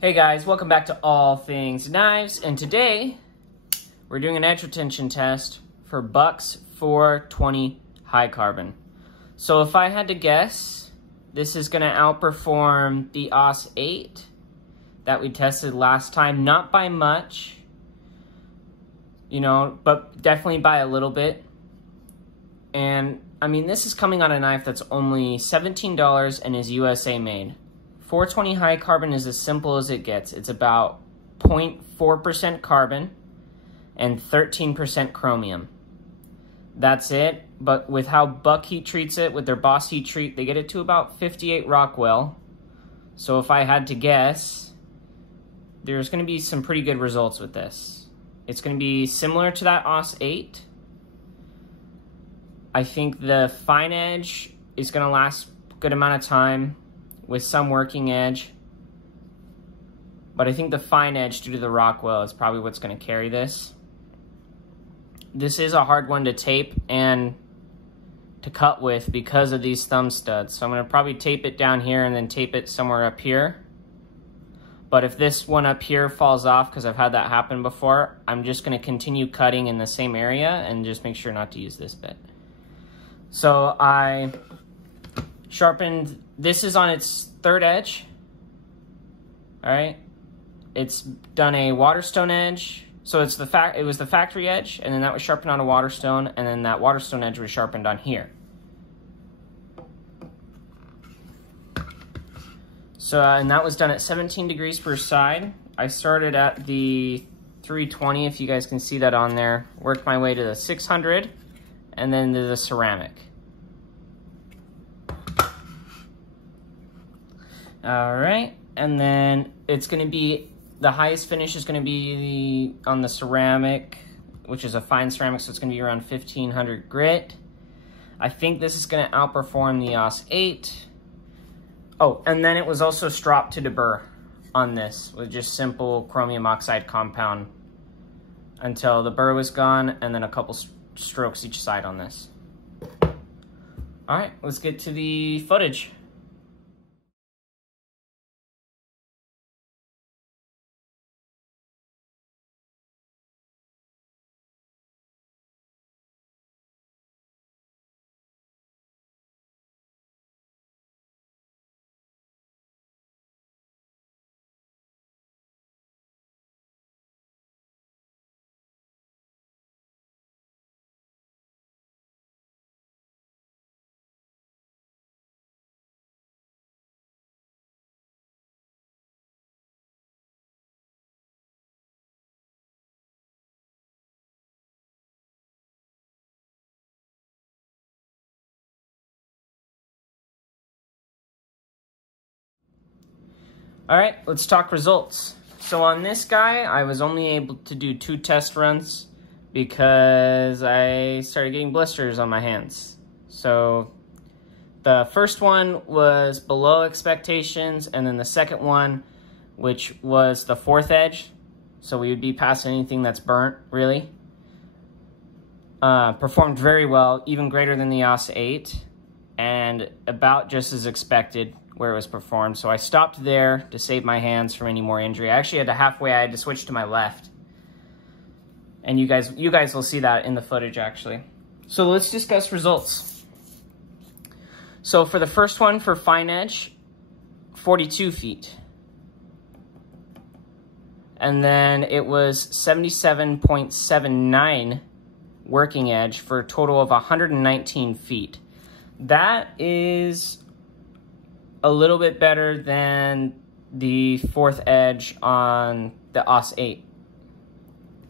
Hey guys, welcome back to All Things Knives, and today we're doing an edge retention test for Buck's 420 high carbon. So if I had to guess, this is going to outperform the AUS 8 that we tested last time, not by much, you know, but definitely by a little bit. And I mean, this is coming on a knife that's only $17 and is USA made. 420 high carbon is as simple as it gets. It's about 0.4% carbon and 13% chromium. That's it, but with how Buck Heat treats it, with their Boss Heat treat, they get it to about 58 Rockwell. So if I had to guess, there's going to be some pretty good results with this. It's going to be similar to that AUS 8. I think the fine edge is going to last a good amount of time, with some working edge. But I think the fine edge due to the Rockwell is probably what's going to carry this. This is a hard one to tape and to cut with because of these thumb studs. So I'm going to probably tape it down here and then tape it somewhere up here. But if this one up here falls off, because I've had that happen before, I'm just going to continue cutting in the same area and just make sure not to use this bit. So I sharpened. This is on its third edge. All right, it's done a Waterstone edge. So it's it was the factory edge, and then that was sharpened on a Waterstone, and then that Waterstone edge was sharpened on here. So and that was done at 17 degrees per side. I started at the 320, if you guys can see that on there. Worked my way to the 600, and then to the ceramic. All right, and then it's going to be, the highest finish is going to be on the ceramic, which is a fine ceramic, so it's going to be around 1500 grit. I think this is going to outperform the AUS 8. Oh, and then it was also stropped to deburr on this with just simple chromium oxide compound until the burr was gone, and then a couple strokes each side on this. All right, let's get to the footage. All right, let's talk results. So on this guy, I was only able to do 2 test runs because I started getting blisters on my hands. So the first one was below expectations, and then the second one, which was the 4th edge, so we would be past anything that's burnt, really, performed very well, even greater than the AUS 8, and about just as expected where it was performed. So I stopped there to save my hands from any more injury. I actually had I had to switch to my left. And you guys will see that in the footage, actually. So let's discuss results. So for the first one, for fine edge, 42 feet. And then it was 77.79 working edge for a total of 119 feet. That is a little bit better than the 4th edge on the AUS 8.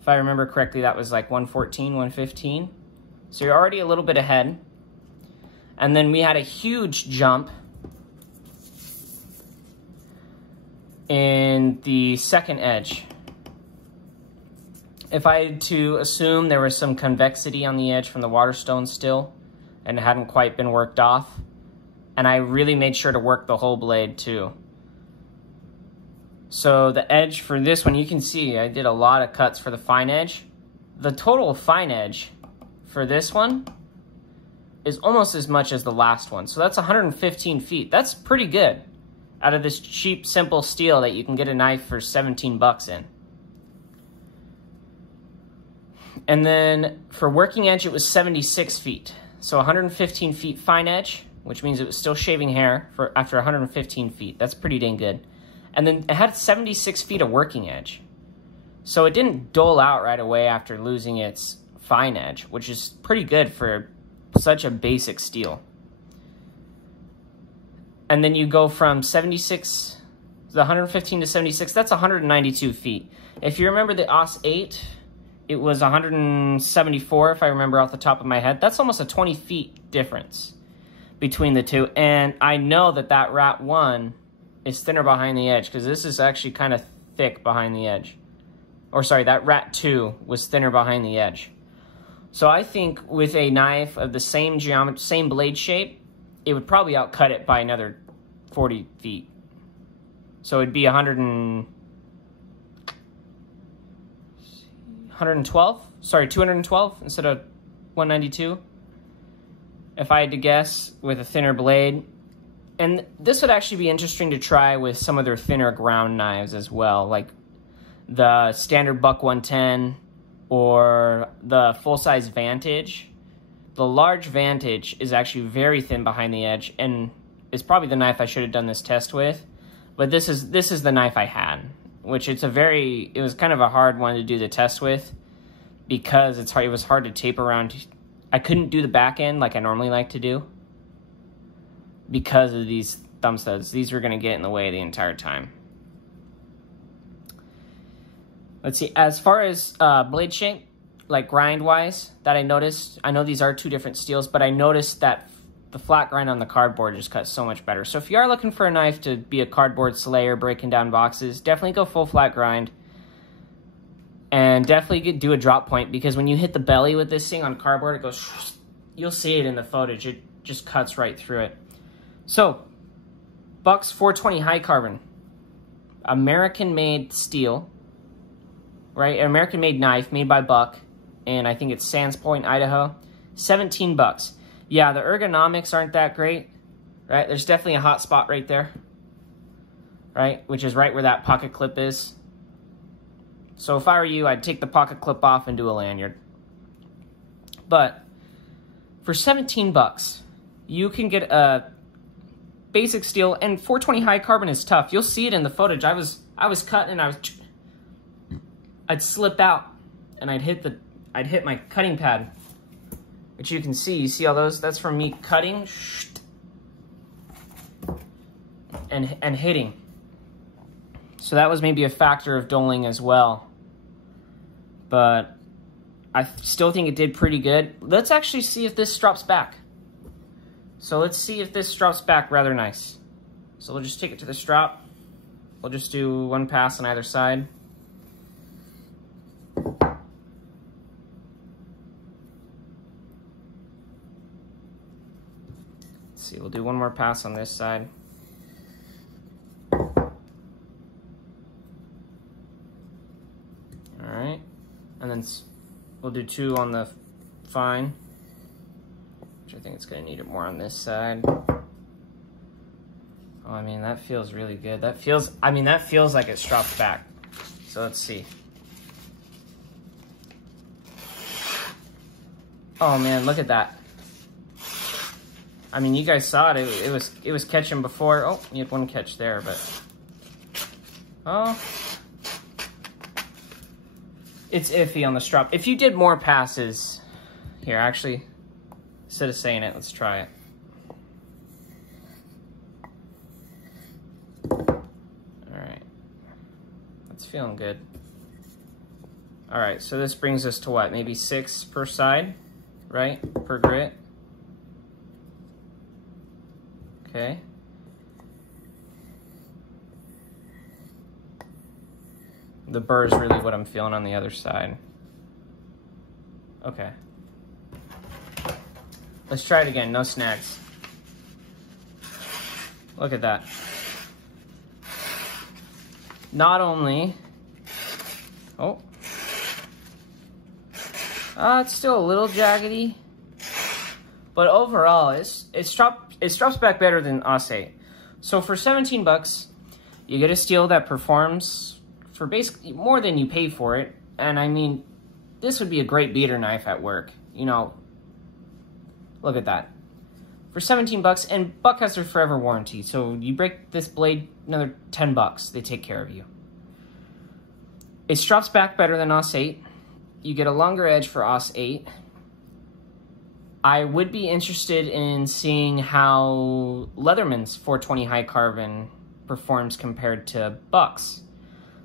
If I remember correctly, that was like 114, 115. So you're already a little bit ahead. And then we had a huge jump in the 2nd edge. If I had to assume there was some convexity on the edge from the Waterstone still, and it hadn't quite been worked off, and I really made sure to work the whole blade too. So the edge for this one, you can see I did a lot of cuts for the fine edge. The total fine edge for this one is almost as much as the last one. So that's 115 feet. That's pretty good. out of this cheap, simple steel that you can get a knife for 17 bucks in. And then for working edge, it was 76 feet. So 115 feet fine edge, which means it was still shaving hair for after 115 feet. That's pretty dang good. And then it had 76 feet of working edge. So it didn't dull out right away after losing its fine edge, which is pretty good for such a basic steel. And then you go from 76, the 115 to 76, that's 192 feet. If you remember the AUS 8, it was 174, if I remember off the top of my head. That's almost a 20 feet difference between the two. And I know that that Rat 1 is thinner behind the edge, because this is actually kind of thick behind the edge. Or sorry, that Rat 2 was thinner behind the edge. So I think with a knife of the same geometry, same blade shape, it would probably outcut it by another 40 feet. So it'd be 112? Sorry, 212 instead of 192, if I had to guess, with a thinner blade. And this would actually be interesting to try with some of their thinner ground knives as well, like the standard Buck 110 or the full-size Vantage. The large Vantage is actually very thin behind the edge, and it's probably the knife I should have done this test with. But this is the knife I had, which it was kind of a hard one to do the test with because it was hard to tape around. I couldn't do the back end like I normally like to do because of these thumb studs. These were going to get in the way the entire time. Let's see, as far as blade shape, like grind-wise, that I noticed, I know these are two different steels, but I noticed that the flat grind on the cardboard just cuts so much better. So if you are looking for a knife to be a cardboard slayer, breaking down boxes, definitely go full flat grind. And definitely do a drop point, because when you hit the belly with this thing on cardboard, it goes, you'll see it in the footage, it just cuts right through it. So, Buck's 420 high carbon, American-made steel, right? An American-made knife made by Buck, and I think it's Sands Point, Idaho. 17 bucks. Yeah, the ergonomics aren't that great, right? There's definitely a hot spot right there, right? Which is right where that pocket clip is. So if I were you, I'd take the pocket clip off and do a lanyard. But for 17 bucks, you can get a basic steel, and 420 high carbon is tough. You'll see it in the footage. I was cutting, and I'd slip out, and I'd hit my cutting pad, which you can see. You see all those? That's from me cutting and hitting. So that was maybe a factor of dulling as well. But I still think it did pretty good. Let's actually see if this drops back. So let's see if this drops back rather nice. So we'll just take it to the strap. We'll just do one pass on either side. Let's see, we'll do one more pass on this side. Alright, and then we'll do two on the fine, which I think it's going to need it more on this side. Oh, I mean, that feels really good. That feels like it dropped back. So let's see. Oh man, look at that. I mean, you guys saw it. It was catching before. Oh, you had one catch there, but oh, it's iffy on the strap. If you did more passes, here, actually, instead of saying it, let's try it. All right, that's feeling good. All right, so this brings us to what? Maybe 6 per side, right? Per grit. Okay. The burr is really what I'm feeling on the other side. Okay. Let's try it again, no snags. Look at that. Not only, oh, it's still a little jaggedy, but overall, it drops back better than AUS 8. So for 17 bucks, you get a steel that performs for basically more than you pay for it. And I mean, this would be a great beater knife at work. You know, look at that. For 17 bucks, and Buck has their forever warranty. So you break this blade, another 10 bucks, they take care of you. It straps back better than AUS 8. You get a longer edge for AUS 8. I would be interested in seeing how Leatherman's 420 high carbon performs compared to Buck's,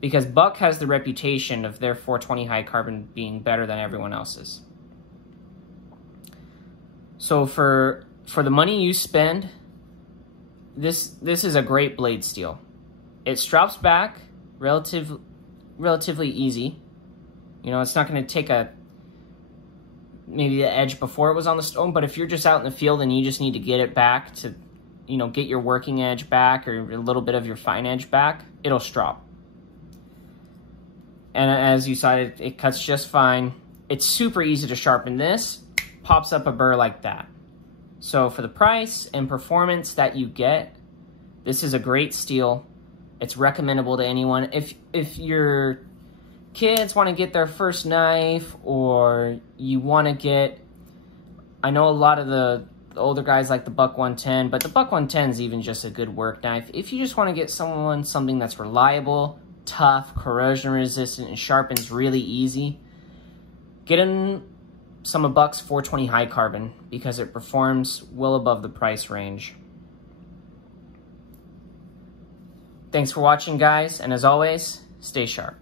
because Buck has the reputation of their 420 high carbon being better than everyone else's. So for the money you spend, this is a great blade steel. It straps back relatively easy. You know, it's not going to take maybe the edge before it was on the stone, but if you're just out in the field and you just need to get it back to, you know, get your working edge back or a little bit of your fine edge back, it'll strop. And as you saw, it cuts just fine. It's super easy to sharpen. This pops up a burr like that. So for the price and performance that you get, this is a great steel. It's recommendable to anyone. If your kids want to get their first knife, or you want to get, I know a lot of the older guys like the Buck 110, but the Buck 110 is even just a good work knife. If you just want to get something that's reliable, tough, corrosion resistant, and sharpens really easy, get in some of Buck's 420 high carbon, because it performs well above the price range. Thanks for watching, guys, and as always, stay sharp.